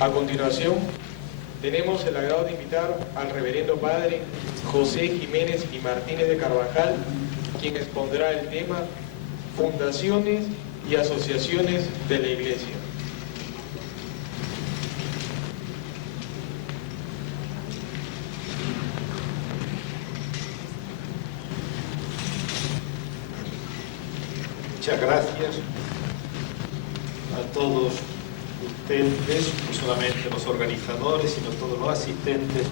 A continuación, tenemos el agrado de invitar al reverendo padre José Jiménez y Martínez de Carvajal, quien expondrá el tema Fundaciones y Asociaciones de la Iglesia. Muchas gracias a todos ustedes, no solamente los organizadores, sino todos los asistentes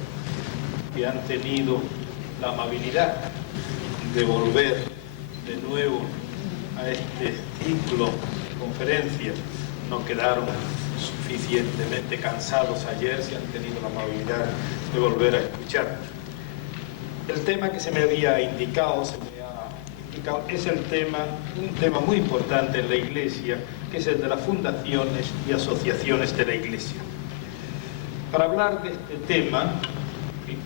que han tenido la amabilidad de volver de nuevo a este ciclo de conferencias. No quedaron suficientemente cansados ayer, si han tenido la amabilidad de volver a escuchar. El tema que se me había indicado, es un tema muy importante en la Iglesia, que es el de las fundaciones y asociaciones de la Iglesia. Para hablar de este tema,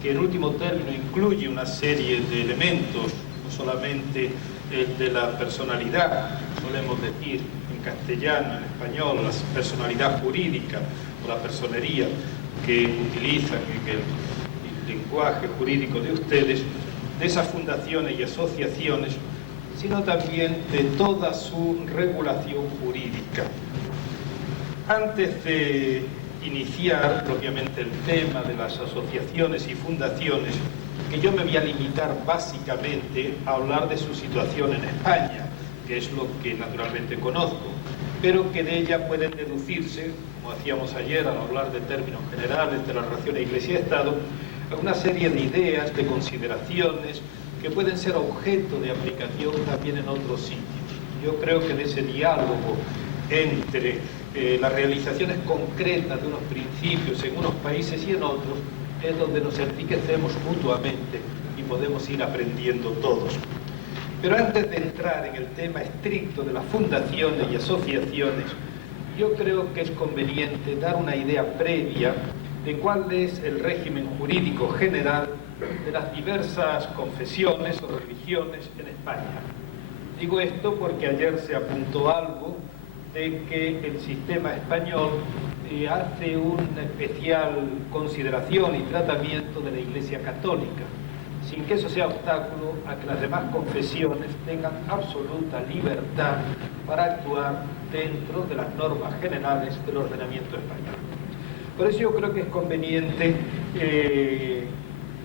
que en último término incluye una serie de elementos, no solamente el de la personalidad, solemos decir en castellano, en español, la personalidad jurídica o la personería que utilizan en el lenguaje jurídico de ustedes, de esas fundaciones y asociaciones, sino también de toda su regulación jurídica. Antes de iniciar propiamente el tema de las asociaciones y fundaciones, que yo me voy a limitar básicamente a hablar de su situación en España, que es lo que naturalmente conozco, pero que de ella pueden deducirse, como hacíamos ayer al hablar de términos generales de la relación Iglesia-Estado, una serie de ideas, de consideraciones, que pueden ser objeto de aplicación también en otros sitios. Yo creo que de ese diálogo entre las realizaciones concretas de unos principios en unos países y en otros es donde nos enriquecemos mutuamente y podemos ir aprendiendo todos. Pero antes de entrar en el tema estricto de las fundaciones y asociaciones, yo creo que es conveniente dar una idea previa de cuál es el régimen jurídico general de las diversas confesiones o religiones en España. Digo esto porque ayer se apuntó algo de que el sistema español hace una especial consideración y tratamiento de la Iglesia Católica, sin que eso sea obstáculo a que las demás confesiones tengan absoluta libertad para actuar dentro de las normas generales del ordenamiento español. Por eso yo creo que es conveniente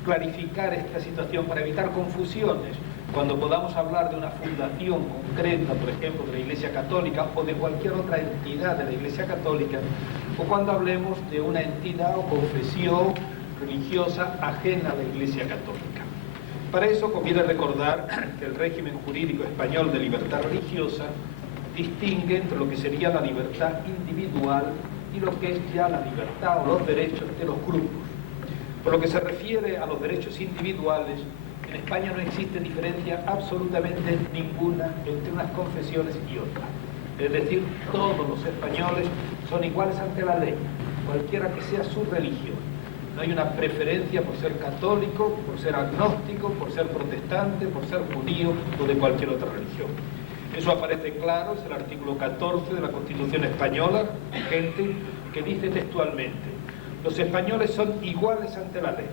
clarificar esta situación para evitar confusiones. Cuando podamos hablar de una fundación concreta, por ejemplo, de la Iglesia Católica o de cualquier otra entidad de la Iglesia Católica, o cuando hablemos de una entidad o confesión religiosa ajena a la Iglesia Católica. Para eso conviene recordar que el régimen jurídico español de libertad religiosa distingue entre lo que sería la libertad individual y lo que es ya la libertad o los derechos de los grupos. Por lo que se refiere a los derechos individuales, en España no existe diferencia absolutamente ninguna entre unas confesiones y otras. Es decir, todos los españoles son iguales ante la ley, cualquiera que sea su religión. No hay una preferencia por ser católico, por ser agnóstico, por ser protestante, por ser judío o de cualquier otra religión. Eso aparece claro, es el artículo 14 de la Constitución española, vigente, que dice textualmente: los españoles son iguales ante la ley,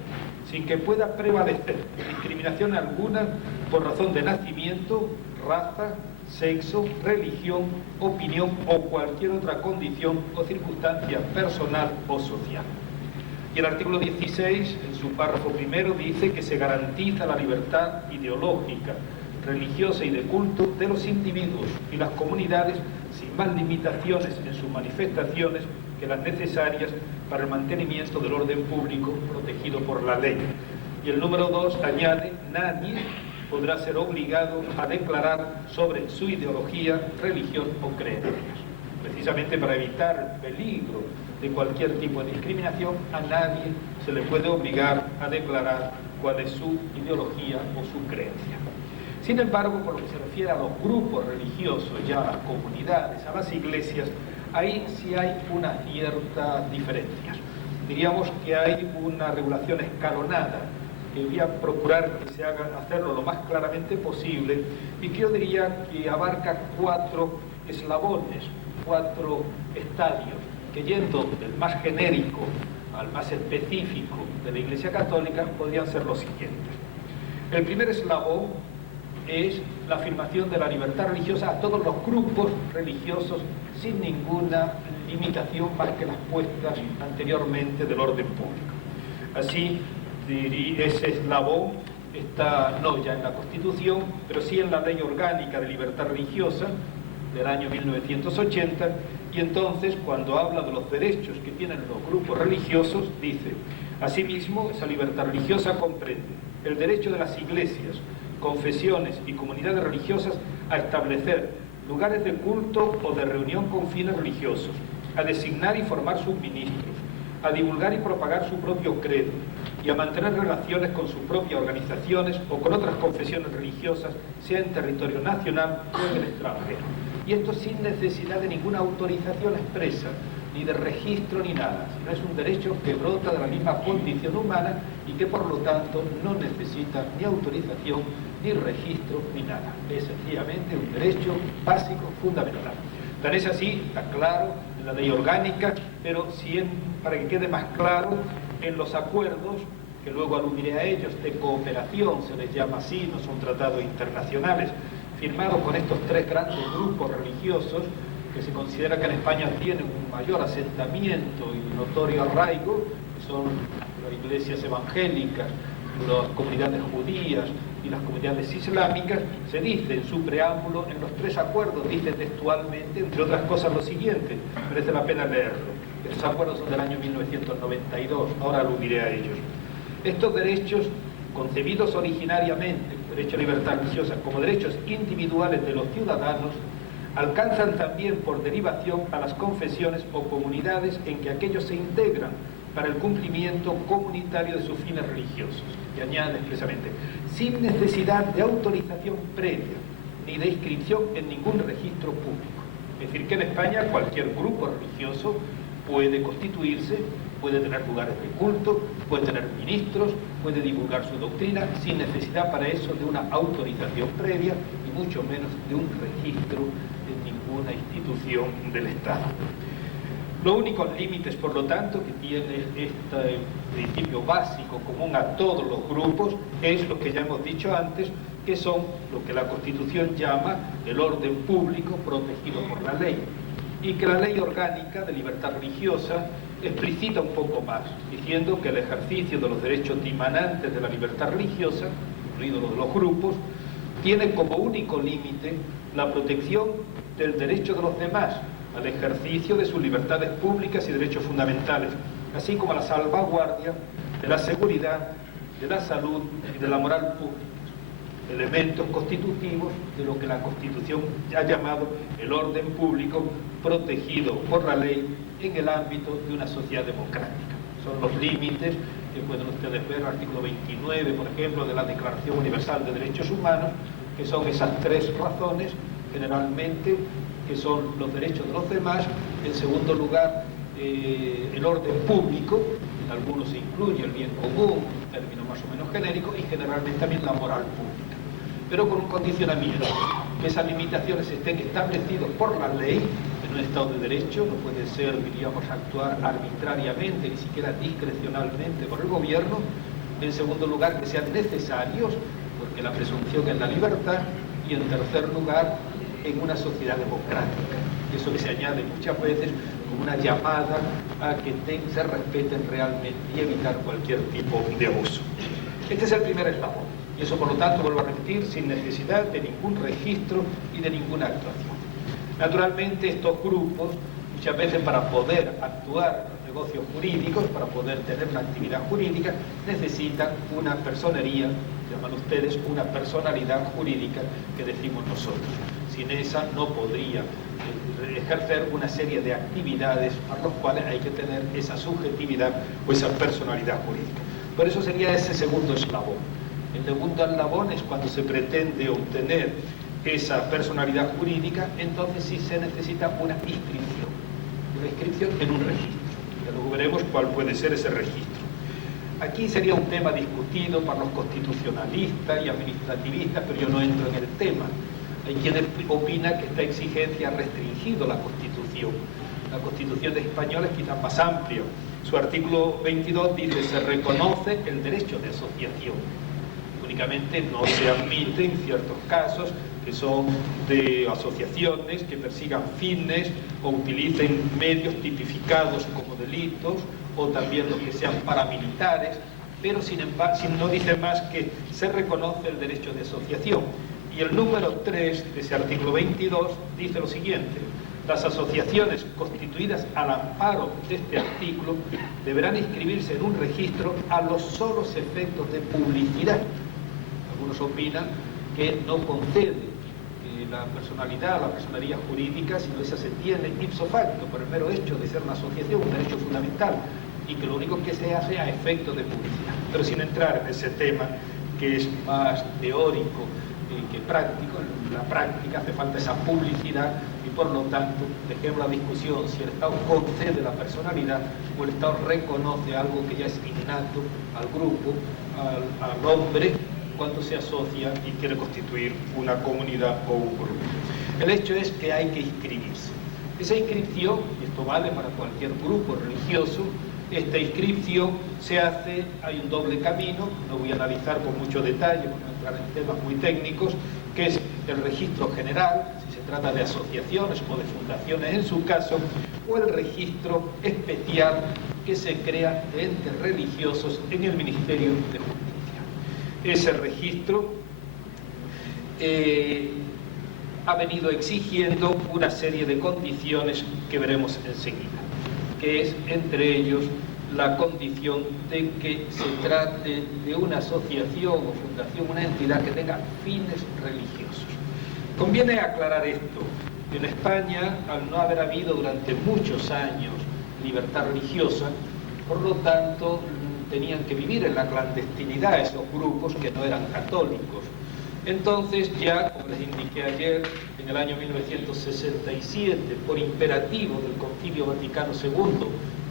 sin que pueda prevalecer discriminación alguna por razón de nacimiento, raza, sexo, religión, opinión o cualquier otra condición o circunstancia personal o social. Y el artículo 16, en su párrafo primero, dice que se garantiza la libertad ideológica, religiosa y de culto de los individuos y las comunidades sin más limitaciones en sus manifestaciones que las necesarias para el mantenimiento del orden público protegido por la ley. Y el número 2 añade: nadie podrá ser obligado a declarar sobre su ideología, religión o creencias. Precisamente para evitar el peligro de cualquier tipo de discriminación, a nadie se le puede obligar a declarar cuál es su ideología o su creencia. Sin embargo, por lo que se refiere a los grupos religiosos, ya a las comunidades, a las iglesias, ahí sí hay una cierta diferencia. Diríamos que hay una regulación escalonada, que voy a procurar que se haga hacerlo lo más claramente posible, y que yo diría que abarca 4 eslabones, 4 estadios. que yendo del más genérico al más específico de la Iglesia Católica podrían ser los siguientes. El primer eslabón es la afirmación de la libertad religiosa a todos los grupos religiosos sin ninguna limitación más que las puestas anteriormente del orden público. Así, ese eslabón está no ya en la Constitución, pero sí en la Ley Orgánica de Libertad Religiosa del año 1980, y entonces cuando habla de los derechos que tienen los grupos religiosos, dice: asimismo, esa libertad religiosa comprende el derecho de las iglesias, confesiones y comunidades religiosas a establecer lugares de culto o de reunión con fines religiosos, a designar y formar sus ministros, a divulgar y propagar su propio credo y a mantener relaciones con sus propias organizaciones o con otras confesiones religiosas, sea en territorio nacional o en el extranjero. Y esto sin necesidad de ninguna autorización expresa, ni de registro ni nada, sino es un derecho que brota de la misma condición humana y que por lo tanto no necesita ni autorización, ni registro, ni nada. Es sencillamente un derecho básico, fundamental. Tan es así, está claro en la ley orgánica, pero para que quede más claro, en los acuerdos, que luego aludiré a ellos, de cooperación, se les llama así, no son tratados internacionales, firmados con estos tres grandes grupos religiosos, que se considera que en España tienen un mayor asentamiento y notorio arraigo, que son las iglesias evangélicas, las comunidades judías y las comunidades islámicas. Se dice en su preámbulo, en los tres acuerdos, dice textualmente, entre otras cosas, lo siguiente, merece la pena leerlo. Estos acuerdos son del año 1992, ahora aludiré a ellos. Estos derechos, concebidos originariamente, derecho a libertad religiosa, como derechos individuales de los ciudadanos, alcanzan también por derivación a las confesiones o comunidades en que aquellos se integran para el cumplimiento comunitario de sus fines religiosos. Y añade expresamente, sin necesidad de autorización previa ni de inscripción en ningún registro público. Es decir, que en España cualquier grupo religioso puede constituirse, puede tener lugares de culto, puede tener ministros, puede divulgar su doctrina, sin necesidad para eso de una autorización previa y mucho menos de un registro en ninguna institución del Estado. Los únicos límites, por lo tanto, que tiene este principio básico común a todos los grupos es lo que ya hemos dicho antes, que son lo que la Constitución llama el orden público protegido por la ley, y que la Ley Orgánica de Libertad Religiosa explicita un poco más, diciendo que el ejercicio de los derechos dimanantes de la libertad religiosa, incluido los de los grupos, tiene como único límite la protección del derecho de los demás al ejercicio de sus libertades públicas y derechos fundamentales, así como a la salvaguardia de la seguridad, de la salud y de la moral pública, elementos constitutivos de lo que la Constitución ha llamado el orden público protegido por la ley en el ámbito de una sociedad democrática. Son los límites que pueden ustedes ver en el artículo 29, por ejemplo, de la Declaración Universal de Derechos Humanos, que son esas tres razones, generalmente, que son los derechos de los demás. En segundo lugar, el orden público, en algunos se incluye el bien común, un término más o menos genérico, y generalmente también la moral pública, pero con un condicionamiento, que esas limitaciones estén establecidas por la ley en un Estado de Derecho. No puede ser, diríamos, actuar arbitrariamente, ni siquiera discrecionalmente por el gobierno. En segundo lugar, que sean necesarios, porque la presunción es la libertad. Y en tercer lugar, en una sociedad democrática. Eso que se añade muchas veces como una llamada a que se respeten realmente y evitar cualquier tipo de abuso. Este es el primer eslabón. Y eso, por lo tanto, vuelvo a repetir, sin necesidad de ningún registro y de ninguna actuación. Naturalmente, estos grupos, muchas veces para poder actuar en los negocios jurídicos, para poder tener una actividad jurídica, necesitan una personería, llaman ustedes una personalidad jurídica, que decimos nosotros. Sin esa no podría ejercer una serie de actividades para las cuales hay que tener esa subjetividad o esa personalidad jurídica. Por eso sería ese segundo eslabón. El segundo eslabón es cuando se pretende obtener esa personalidad jurídica, entonces sí se necesita una inscripción en un registro. Ya luego veremos cuál puede ser ese registro. Aquí sería un tema discutido para los constitucionalistas y administrativistas, pero yo no entro en el tema. Hay quienes opinan que esta exigencia ha restringido la Constitución La Constitución española es quizás más amplia. Su artículo 22 dice: se reconoce el derecho de asociación. Únicamente no se admite en ciertos casos que son de asociaciones que persigan fines o utilicen medios tipificados como delitos, o también los que sean paramilitares, pero sin embargo no dice más que se reconoce el derecho de asociación. Y el número 3 de ese artículo 22 dice lo siguiente: las asociaciones constituidas al amparo de este artículo deberán inscribirse en un registro a los solos efectos de publicidad. Algunos opinan que no concede la personalidad, la personería jurídica, sino esa se tiene ipso facto por el mero hecho de ser una asociación, un derecho fundamental, y que lo único que se hace a efecto de publicidad. Pero sin entrar en ese tema que es más teórico que práctico, en la práctica hace falta esa publicidad y por lo tanto dejemos la discusión si el Estado concede la personalidad o el Estado reconoce algo que ya es innato al grupo, al hombre, cuando se asocia y quiere constituir una comunidad o un grupo. El hecho es que hay que inscribirse. Esa inscripción, y esto vale para cualquier grupo religioso, esta inscripción se hace, hay un doble camino, no voy a analizar con mucho detalle, para no entrar en temas muy técnicos, que es el registro general, si se trata de asociaciones o de fundaciones en su caso, o el registro especial que se crea de entes religiosos en el Ministerio de Justicia. Ese registro ha venido exigiendo una serie de condiciones que veremos enseguida, que es entre ellos la condición de que se trate de una asociación o fundación, una entidad que tenga fines religiosos. Conviene aclarar esto. En España, al no haber habido durante muchos años libertad religiosa, por lo tanto tenían que vivir en la clandestinidad esos grupos que no eran católicos. Entonces ya, como les indiqué ayer, en el año 1967, por imperativo del Concilio Vaticano II,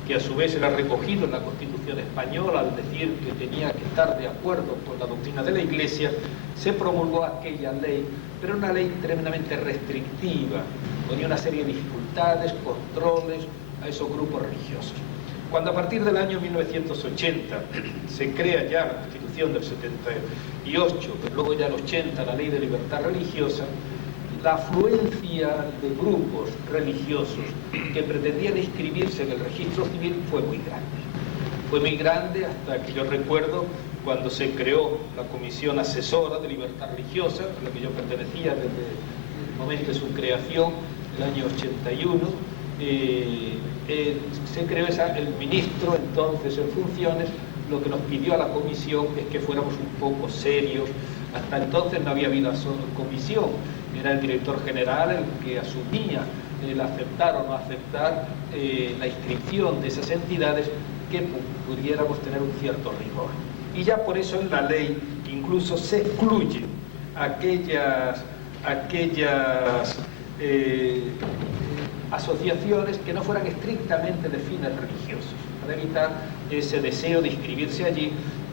que a su vez era recogido en la Constitución española al decir que tenía que estar de acuerdo con la doctrina de la Iglesia, se promulgó aquella ley, pero una ley tremendamente restrictiva, ponía una serie de dificultades, controles a esos grupos religiosos. Cuando a partir del año 1980 se crea ya la Constitución del 78, pero luego ya el 80 la Ley de Libertad Religiosa, la afluencia de grupos religiosos que pretendían inscribirse en el registro civil fue muy grande. Fue muy grande hasta que yo recuerdo cuando se creó la Comisión Asesora de Libertad Religiosa, a la que yo pertenecía desde el momento de su creación, el año 81, se creó el ministro entonces en funciones, lo que nos pidió a la comisión es que fuéramos un poco serios. Hasta entonces no había habido comisión, era el director general el que asumía el aceptar o no aceptar la inscripción de esas entidades, que pudiéramos tener un cierto rigor. Y ya por eso en la ley incluso se excluyen aquellas asociaciones que no fueran estrictamente de fines religiosos, para evitar ese deseo de inscribirse allí,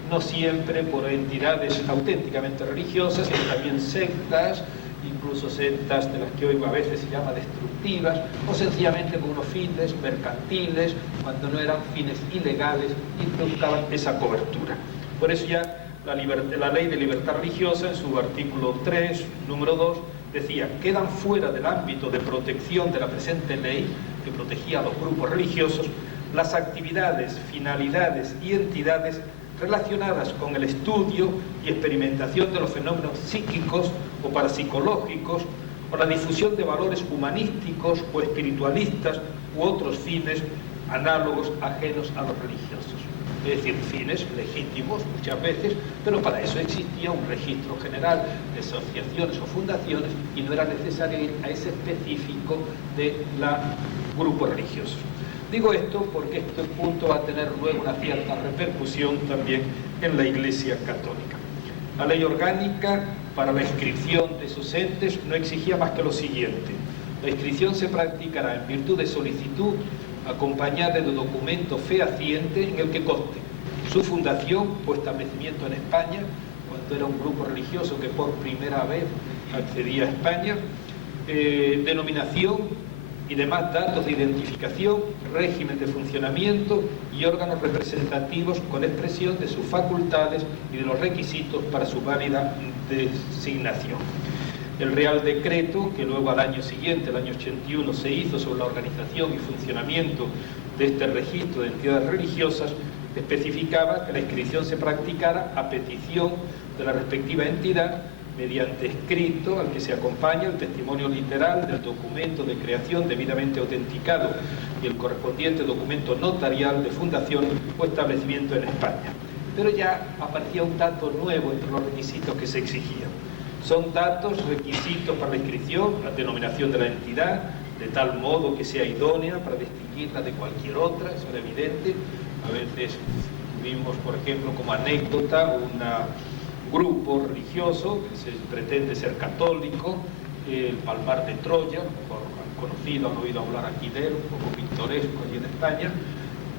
no siempre por entidades auténticamente religiosas, sino también sectas, incluso sectas de las que hoy a veces se llama destructivas, o sencillamente con unos fines mercantiles, cuando no eran fines ilegales y buscaban esa cobertura. Por eso ya la Ley de Libertad Religiosa, en su artículo 3, número 2, decía: quedan fuera del ámbito de protección de la presente ley, que protegía a los grupos religiosos, las actividades, finalidades y entidades relacionadas con el estudio y experimentación de los fenómenos psíquicos o parapsicológicos, o la difusión de valores humanísticos o espiritualistas u otros fines análogos ajenos a los religiosos. Es decir, fines legítimos muchas veces, pero para eso existía un registro general de asociaciones o fundaciones y no era necesario ir a ese específico de los grupos religiosos. Digo esto porque este punto va a tener luego una cierta repercusión también en la Iglesia Católica. La ley orgánica para la inscripción de esos entes no exigía más que lo siguiente: la inscripción se practicará en virtud de solicitud acompañada de documento fehaciente en el que conste su fundación o establecimiento en España, cuando era un grupo religioso que por primera vez accedía a España, denominación, y demás datos de identificación, régimen de funcionamiento y órganos representativos con expresión de sus facultades y de los requisitos para su válida designación. El Real Decreto, que luego al año siguiente, el año 81, se hizo sobre la organización y funcionamiento de este registro de entidades religiosas, especificaba que la inscripción se practicara a petición de la respectiva entidad mediante escrito al que se acompaña el testimonio literal del documento de creación debidamente autenticado y el correspondiente documento notarial de fundación o establecimiento en España. Pero ya aparecía un dato nuevo entre los requisitos que se exigían. Son datos, requisitos para la inscripción, la denominación de la entidad, de tal modo que sea idónea para distinguirla de cualquier otra, eso era evidente. A veces tuvimos, por ejemplo, como anécdota, un grupo religioso que se pretende ser católico, el Palmar de Troya, mejor conocido, han oído hablar aquí de él, un poco pintoresco allí en España,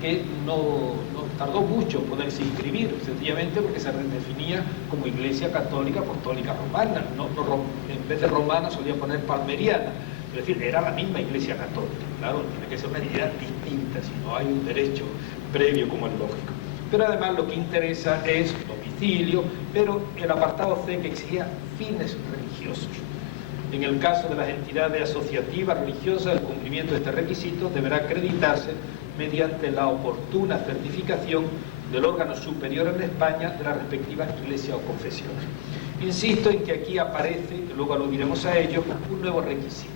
que no tardó mucho en poderse inscribir, sencillamente porque se redefinía como Iglesia Católica Apostólica Romana, en vez de romana solía poner palmeriana, es decir, era la misma Iglesia Católica. Claro, tiene que ser una entidad distinta, si no hay un derecho previo como es lógico. Pero además lo que interesa es domicilio, pero el apartado C que exigía fines religiosos. En el caso de las entidades asociativas religiosas, el cumplimiento de este requisito deberá acreditarse mediante la oportuna certificación del órgano superior en España de la respectiva iglesia o confesión. Insisto en que aquí aparece, y luego aludiremos a ello, un nuevo requisito,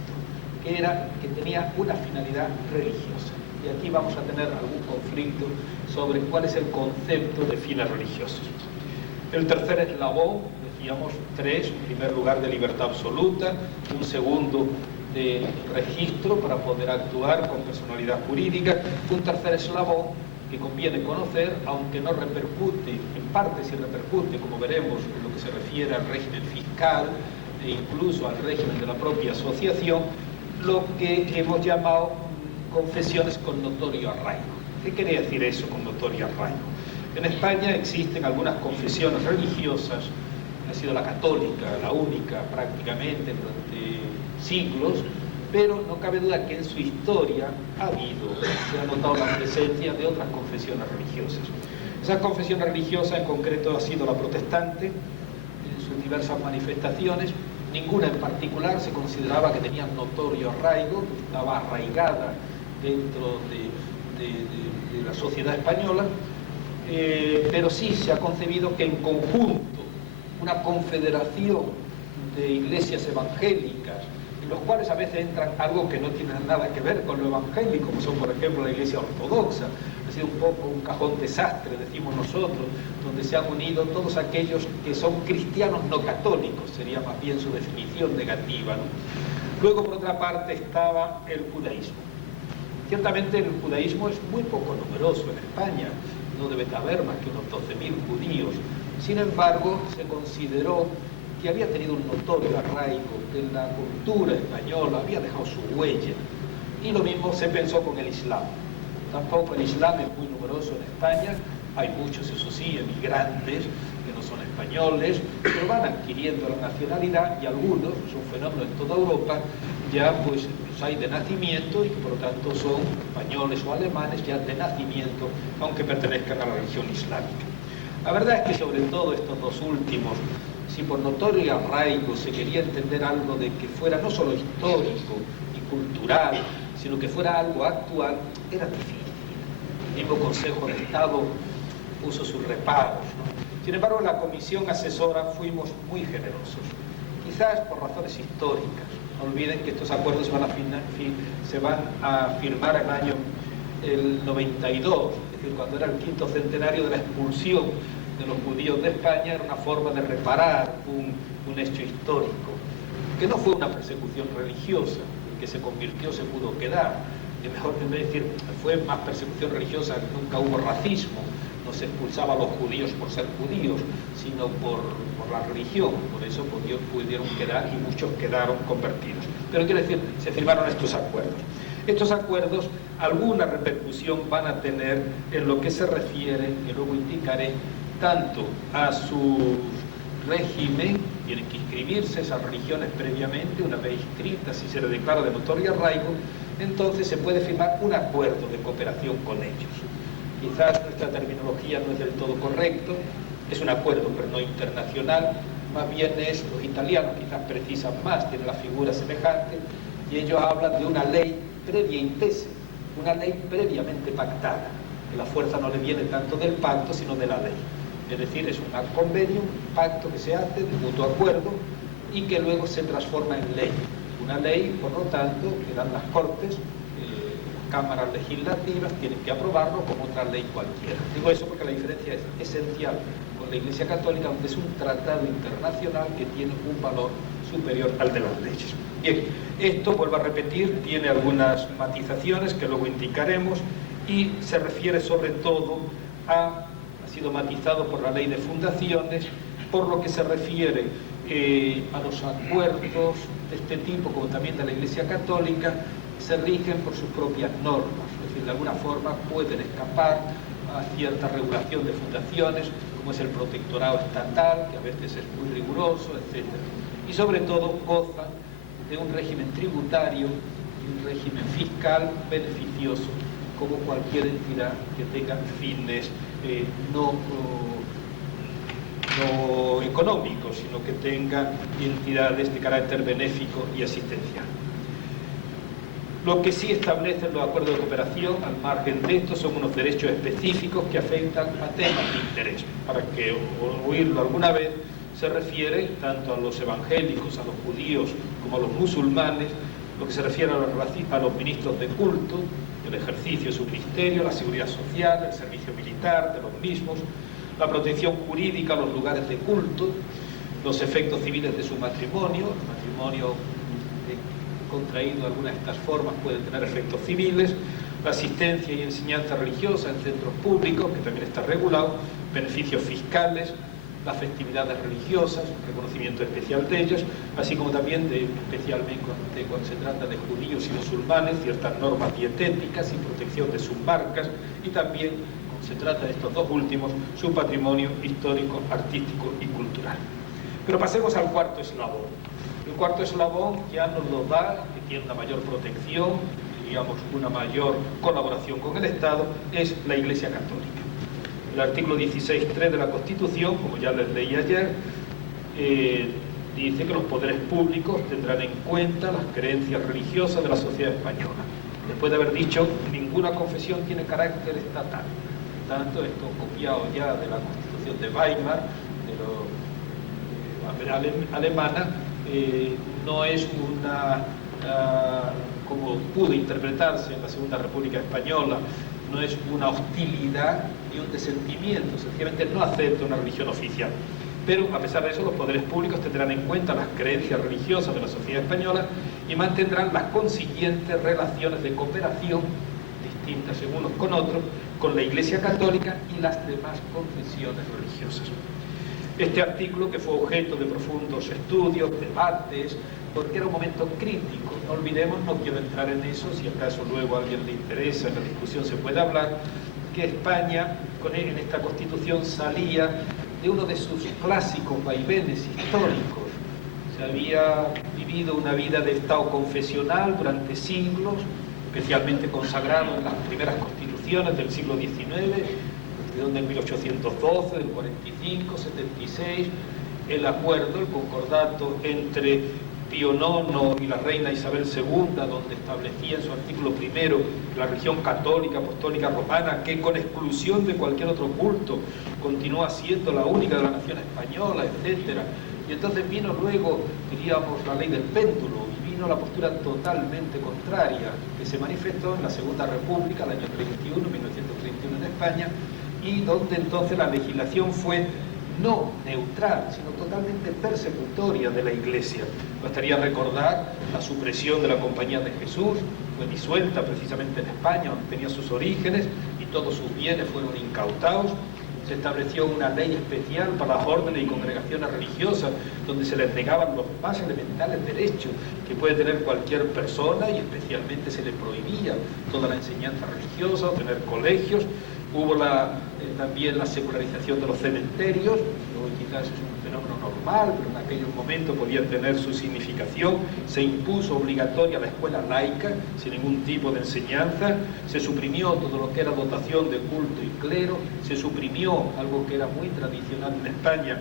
que tenía una finalidad religiosa. Y aquí vamos a tener algún conflicto sobre cuál es el concepto de fines religiosos. El tercer eslabón, decíamos, tres: en primer lugar de libertad absoluta, un segundo de registro para poder actuar con personalidad jurídica, un tercer eslabón que conviene conocer, aunque no repercute, en parte sí repercute, como veremos, en lo que se refiere al régimen fiscal e incluso al régimen de la propia asociación, lo que hemos llamado confesiones con notorio arraigo. ¿Qué quiere decir eso con notorio arraigo? En España existen algunas confesiones religiosas, ha sido la católica, la única prácticamente durante siglos, pero no cabe duda que en su historia se ha notado la presencia de otras confesiones religiosas. Esas confesiones religiosas en concreto ha sido la protestante, en sus diversas manifestaciones. Ninguna en particular se consideraba que tenía notorio arraigo, que estaba arraigada dentro de la sociedad española, pero sí se ha concebido que en conjunto una confederación de iglesias evangélicas, en los cuales a veces entran algo que no tiene nada que ver con lo evangélico, como son por ejemplo la iglesia ortodoxa, ha sido un poco un cajón desastre, decimos nosotros, donde se han unido todos aquellos que son cristianos no católicos, sería más bien su definición negativa, ¿no? Luego, por otra parte, estaba el judaísmo. Ciertamente el judaísmo es muy poco numeroso en España, no debe haber más que unos 12.000 judíos. Sin embargo, se consideró que había tenido un notorio arraigo, que en la cultura española había dejado su huella. Y lo mismo se pensó con el Islam. Tampoco el Islam es muy numeroso en España, hay muchos, eso sí, emigrantes que no son españoles, pero van adquiriendo la nacionalidad y algunos, es un fenómeno en toda Europa, ya pues hay de nacimiento y que por lo tanto son españoles o alemanes ya de nacimiento, aunque pertenezcan a la religión islámica. La verdad es que sobre todo estos dos últimos, si por notorio arraigo se quería entender algo de que fuera no solo histórico y cultural, sino que fuera algo actual, era difícil. El mismo Consejo de Estado puso sus reparos, ¿no? Sin embargo, en la comisión asesora fuimos muy generosos, quizás por razones históricas. No olviden que estos acuerdos se van a firmar en el año 92, es decir, cuando era el 5º centenario de la expulsión de los judíos de España. Era una forma de reparar un hecho histórico, que no fue una persecución religiosa, que se convirtió, se pudo quedar. Mejor que decir, fue más persecución religiosa, nunca hubo racismo, no se expulsaba a los judíos por ser judíos, sino por la religión, por eso pudieron quedar y muchos quedaron convertidos. Pero quiero decir, se firmaron estos acuerdos. Estos acuerdos alguna repercusión van a tener en lo que se refiere, que luego indicaré, tanto a su régimen, tienen que inscribirse esas religiones previamente, una vez inscritas, si se le declara de notorio arraigo, entonces se puede firmar un acuerdo de cooperación con ellos. Quizás nuestra terminología no es del todo correcta, es un acuerdo pero no internacional, más bien es, los italianos quizás precisan más, tienen la figura semejante, y ellos hablan de una ley previa intesa, una ley previamente pactada, que la fuerza no le viene tanto del pacto sino de la ley. Es decir, es un convenio, un pacto que se hace de mutuo acuerdo y que luego se transforma en ley. Una ley, por lo tanto, que dan las Cortes, las cámaras legislativas tienen que aprobarlo como otra ley cualquiera. Digo eso porque la diferencia es esencial con la Iglesia Católica, donde es un tratado internacional que tiene un valor superior al de las leyes. Bien, esto, vuelvo a repetir, tiene algunas matizaciones que luego indicaremos y se refiere sobre todo ha sido matizado por la ley de fundaciones, por lo que se refiere a los acuerdos de este tipo, como también de la Iglesia Católica, se rigen por sus propias normas, es decir, de alguna forma pueden escapar a cierta regulación de fundaciones, como es el protectorado estatal, que a veces es muy riguroso, etc. Y sobre todo gozan de un régimen tributario y un régimen fiscal beneficioso, como cualquier entidad que tenga fines no económicos, sino que tenga entidades de carácter benéfico y asistencial. Lo que sí establecen los acuerdos de cooperación, al margen de esto, son unos derechos específicos que afectan a temas de interés. Para que oírlo alguna vez, se refiere tanto a los evangélicos, a los judíos, como a los musulmanes, lo que se refiere a los ministros de culto, el ejercicio de su ministerio, la seguridad social, el servicio militar de los mismos, la protección jurídica a los lugares de culto, los efectos civiles de su matrimonio. El matrimonio contraído de alguna de estas formas puede tener efectos civiles, la asistencia y enseñanza religiosa en centros públicos, que también está regulado, beneficios fiscales, las festividades religiosas, reconocimiento especial de ellas, así como también especialmente cuando se trata de judíos y musulmanes, ciertas normas dietéticas y protección de sus marcas, y también, cuando se trata de estos dos últimos, su patrimonio histórico, artístico y cultural. Pero pasemos al cuarto eslabón. El cuarto eslabón ya nos lo da, que tiene una mayor protección, digamos una mayor colaboración con el Estado, es la Iglesia Católica. El artículo 16.3 de la Constitución, como ya les leí ayer, dice que los poderes públicos tendrán en cuenta las creencias religiosas de la sociedad española. Después de haber dicho, ninguna confesión tiene carácter estatal. Por tanto, esto copiado ya de la Constitución de Weimar, alemana, no es una, como pudo interpretarse en la Segunda República Española, no es una hostilidad ni un desentimiento, sencillamente no acepta una religión oficial. Pero a pesar de eso, los poderes públicos tendrán en cuenta las creencias religiosas de la sociedad española y mantendrán las consiguientes relaciones de cooperación, distintas en unos con otros, con la Iglesia Católica y las demás confesiones religiosas. Este artículo, que fue objeto de profundos estudios, debates, porque era un momento crítico, no olvidemos, no quiero entrar en eso, si acaso luego a alguien le interesa, en la discusión se puede hablar, que España, en esta Constitución, salía de uno de sus clásicos vaivenes históricos. Se había vivido una vida de Estado confesional durante siglos, especialmente consagrado en las primeras constituciones del siglo XIX, del 1812, del 45, 76, el acuerdo, el concordato entre Pío IX y la reina Isabel II, donde establecía en su artículo primero la religión católica, apostólica, romana, que con exclusión de cualquier otro culto continúa siendo la única de la nación española, etc. Y entonces vino luego, diríamos, la ley del péndulo, y vino la postura totalmente contraria, que se manifestó en la Segunda República, el año 31, 1931 en España, y donde entonces la legislación fue no neutral, sino totalmente persecutoria de la Iglesia. Bastaría recordar la supresión de la Compañía de Jesús, fue disuelta precisamente en España, donde tenía sus orígenes, y todos sus bienes fueron incautados. Se estableció una ley especial para las órdenes y congregaciones religiosas, donde se les negaban los más elementales derechos que puede tener cualquier persona, y especialmente se le prohibía toda la enseñanza religiosa, o tener colegios. Hubo también la secularización de los cementerios, hoy quizás es un fenómeno normal, pero en aquellos momentos podía tener su significación. Se impuso obligatoria la escuela laica, sin ningún tipo de enseñanza, se suprimió todo lo que era dotación de culto y clero, se suprimió algo que era muy tradicional en España,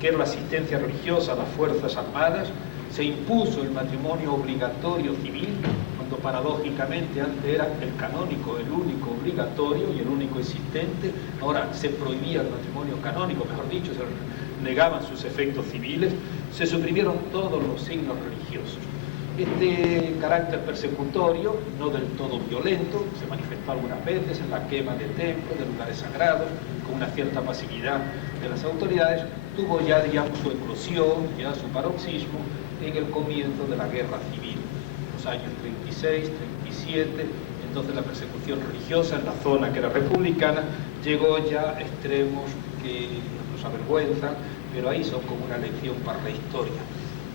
que era la asistencia religiosa a las Fuerzas Armadas, se impuso el matrimonio obligatorio civil, cuando paradójicamente antes era el canónico el único obligatorio y el único existente. Ahora se prohibía el matrimonio canónico, mejor dicho, se negaban sus efectos civiles, se suprimieron todos los signos religiosos. Este carácter persecutorio, no del todo violento, se manifestó algunas veces en la quema de templos, de lugares sagrados, con una cierta pasividad de las autoridades, tuvo ya, digamos, su eclosión, ya su paroxismo, en el comienzo de la Guerra Civil, los años 36, 37, entonces la persecución religiosa en la zona que era republicana llegó ya a extremos que nos avergüenzan, pero ahí son como una lección para la historia.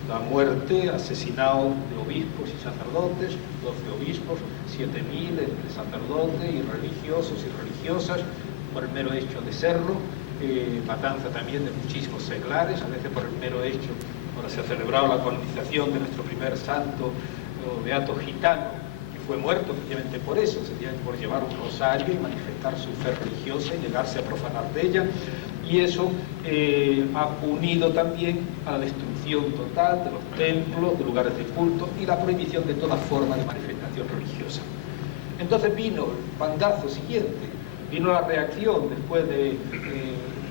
La muerte, asesinado de obispos y sacerdotes, 12 obispos, 7.000 entre sacerdotes y religiosos y religiosas, por el mero hecho de serlo, matanza también de muchísimos seglares, a veces por el mero hecho. Ahora se ha celebrado la canonización de nuestro primer santo, beato gitano, que fue muerto efectivamente por eso, sencillamente por llevar un rosario y manifestar su fe religiosa y llegarse a profanar de ella. Y eso ha unido también a la destrucción total de los templos, de lugares de culto y la prohibición de toda forma de manifestación religiosa. Entonces vino el bandazo siguiente, vino la reacción después de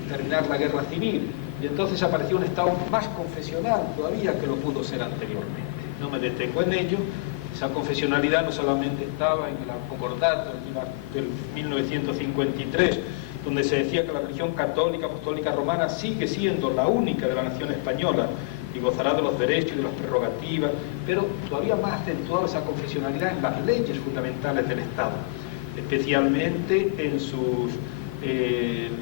terminar la guerra civil, y entonces apareció un Estado más confesional todavía que lo pudo ser anteriormente. No me detengo en ello. Esa confesionalidad no solamente estaba en el concordato del 1953, donde se decía que la religión católica, apostólica romana sigue siendo la única de la nación española y gozará de los derechos y de las prerrogativas, pero todavía más acentuada esa confesionalidad en las leyes fundamentales del Estado, especialmente en sus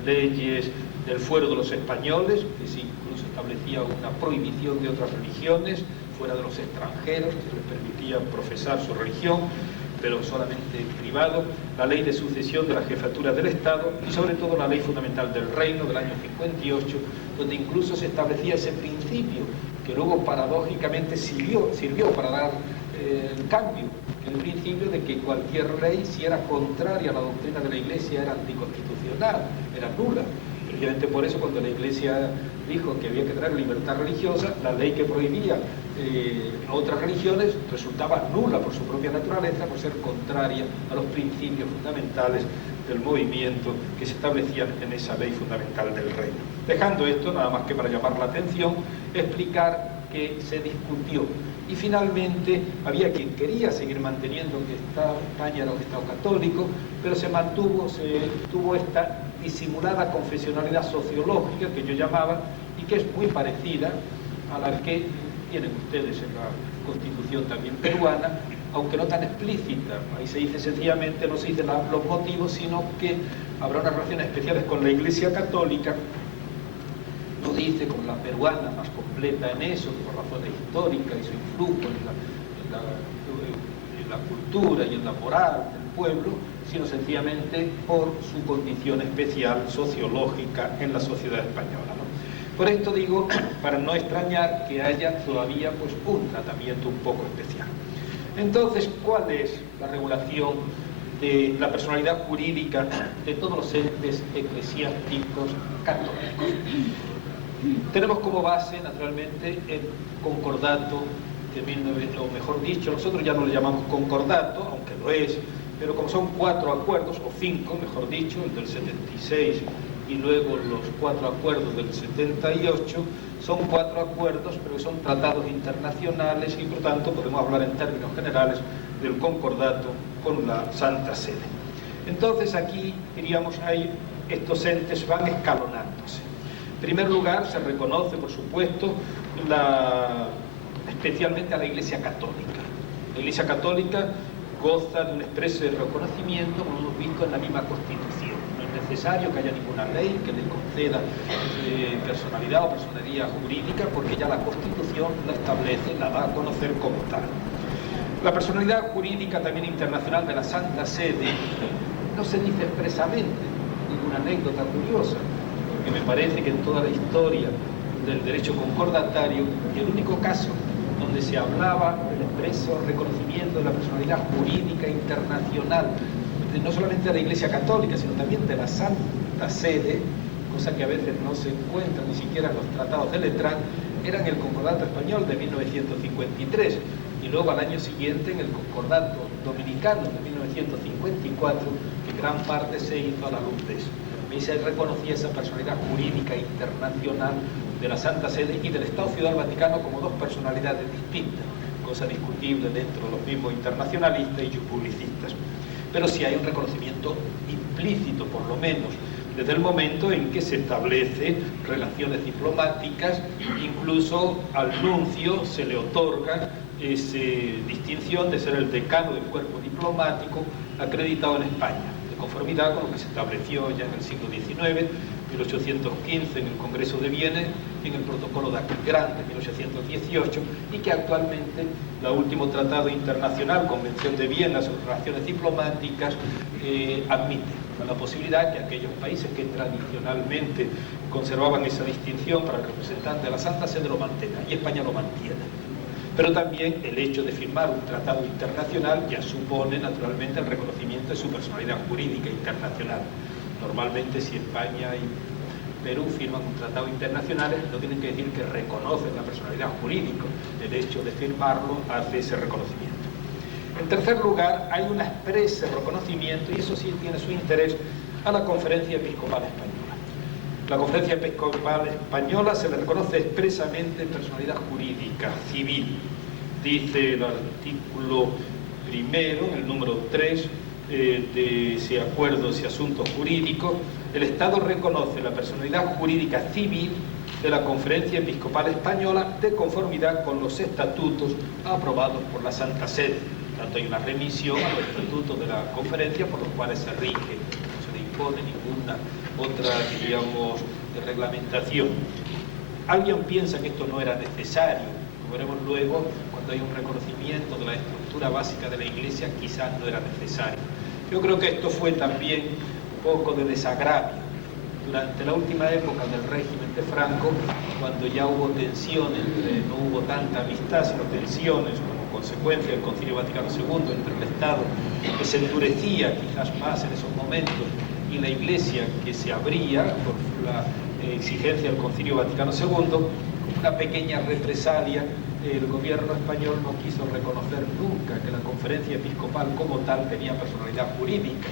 leyes del fuero de los españoles, que sí, incluso establecía una prohibición de otras religiones fuera de los extranjeros, que se les permitía profesar su religión, pero solamente en privado, la ley de sucesión de la jefatura del Estado y sobre todo la ley fundamental del reino del año 58, donde incluso se establecía ese principio que luego paradójicamente sirvió para dar el cambio, el principio de que cualquier ley, si era contraria a la doctrina de la Iglesia, era anticonstitucional, era nula. Precisamente por eso, cuando la Iglesia dijo que había que tener libertad religiosa, la ley que prohibía a otras religiones resultaba nula por su propia naturaleza, por ser contraria a los principios fundamentales del movimiento que se establecían en esa ley fundamental del reino. Dejando esto, nada más que para llamar la atención, explicar que se discutió y finalmente había quien quería seguir manteniendo que España era un Estado católico, pero se tuvo esta disimulada confesionalidad sociológica que yo llamaba y que es muy parecida a la que tienen ustedes en la Constitución también peruana, aunque no tan explícita. Ahí se dice sencillamente, no se dicen los motivos, sino que habrá unas relaciones especiales con la Iglesia Católica. No dice como la peruana, más completa en eso, por razones históricas y su influjo en la cultura y en la moral del pueblo, sino sencillamente por su condición especial sociológica en la sociedad española, ¿no? Por esto digo, para no extrañar que haya todavía pues, un tratamiento un poco especial. Entonces, ¿cuál es la regulación de la personalidad jurídica de todos los entes eclesiásticos católicos? Tenemos como base, naturalmente, el concordato de 1900, o mejor dicho, nosotros ya no le llamamos concordato, aunque lo es, pero como son 4 acuerdos, o 5, mejor dicho, el del 76 y luego los 4 acuerdos del 78, son 4 acuerdos, pero son tratados internacionales y por tanto podemos hablar en términos generales del concordato con la Santa Sede. Entonces aquí, diríamos, estos entes van escalonándose. En primer lugar, se reconoce, por supuesto, especialmente a la Iglesia Católica. La Iglesia Católica goza de un expreso reconocimiento, como hemos visto en la misma Constitución. No es necesario que haya ninguna ley que le conceda personalidad o personería jurídica, porque ya la Constitución la establece, la da a conocer como tal. La personalidad jurídica también internacional de la Santa Sede no se dice expresamente, ninguna anécdota curiosa, porque me parece que en toda la historia del derecho concordatario, y el único caso donde se hablaba del expreso reconocimiento de la personalidad jurídica internacional, no solamente de la Iglesia Católica, sino también de la Santa Sede, cosa que a veces no se encuentra ni siquiera en los tratados de Letrán, era en el Concordato Español de 1953, y luego al año siguiente en el Concordato Dominicano de 1954, que gran parte se hizo a la luz de eso. Y se reconocía esa personalidad jurídica internacional de la Santa Sede y del Estado Ciudad del Vaticano como dos personalidades distintas, cosa discutible dentro de los mismos internacionalistas y publicistas. Pero sí hay un reconocimiento implícito, por lo menos, desde el momento en que se establece relaciones diplomáticas, incluso al nuncio se le otorga esa distinción de ser el decano del cuerpo diplomático acreditado en España, de conformidad con lo que se estableció ya en el siglo XIX, 1815 en el Congreso de Viena y en el Protocolo de Aquisgrán de 1818, y que actualmente el último tratado internacional, Convención de Viena sobre relaciones diplomáticas, admite la posibilidad que aquellos países que tradicionalmente conservaban esa distinción para el representante de la Santa Sede lo mantengan, y España lo mantiene. Pero también el hecho de firmar un tratado internacional ya supone naturalmente el reconocimiento de su personalidad jurídica internacional. Normalmente si España y Perú firman un tratado internacional, no tienen que decir que reconocen la personalidad jurídica, el hecho de firmarlo hace ese reconocimiento. En tercer lugar, hay un expreso reconocimiento, y eso sí tiene su interés, a la Conferencia Episcopal Española. La Conferencia Episcopal Española se le reconoce expresamente personalidad jurídica, civil. Dice el artículo primero, en el número 3, de ese acuerdos y asuntos jurídicos, el Estado reconoce la personalidad jurídica civil de la Conferencia Episcopal Española de conformidad con los estatutos aprobados por la Santa Sede. Tanto hay una remisión a los estatutos de la conferencia por los cuales se rige, no se le impone ninguna otra, digamos, reglamentación. Alguien piensa que esto no era necesario, como veremos luego, cuando hay un reconocimiento de la estructura básica de la Iglesia, quizás no era necesario. Yo creo que esto fue también un poco de desagravio durante la última época del régimen de Franco, cuando ya hubo tensiones, no hubo tanta amistad, sino tensiones como consecuencia del Concilio Vaticano II entre el Estado, que se endurecía quizás más en esos momentos, y la Iglesia que se abría por la exigencia del Concilio Vaticano II, como una pequeña represalia. El gobierno español no quiso reconocer nunca que la Conferencia Episcopal como tal tenía personalidad jurídica,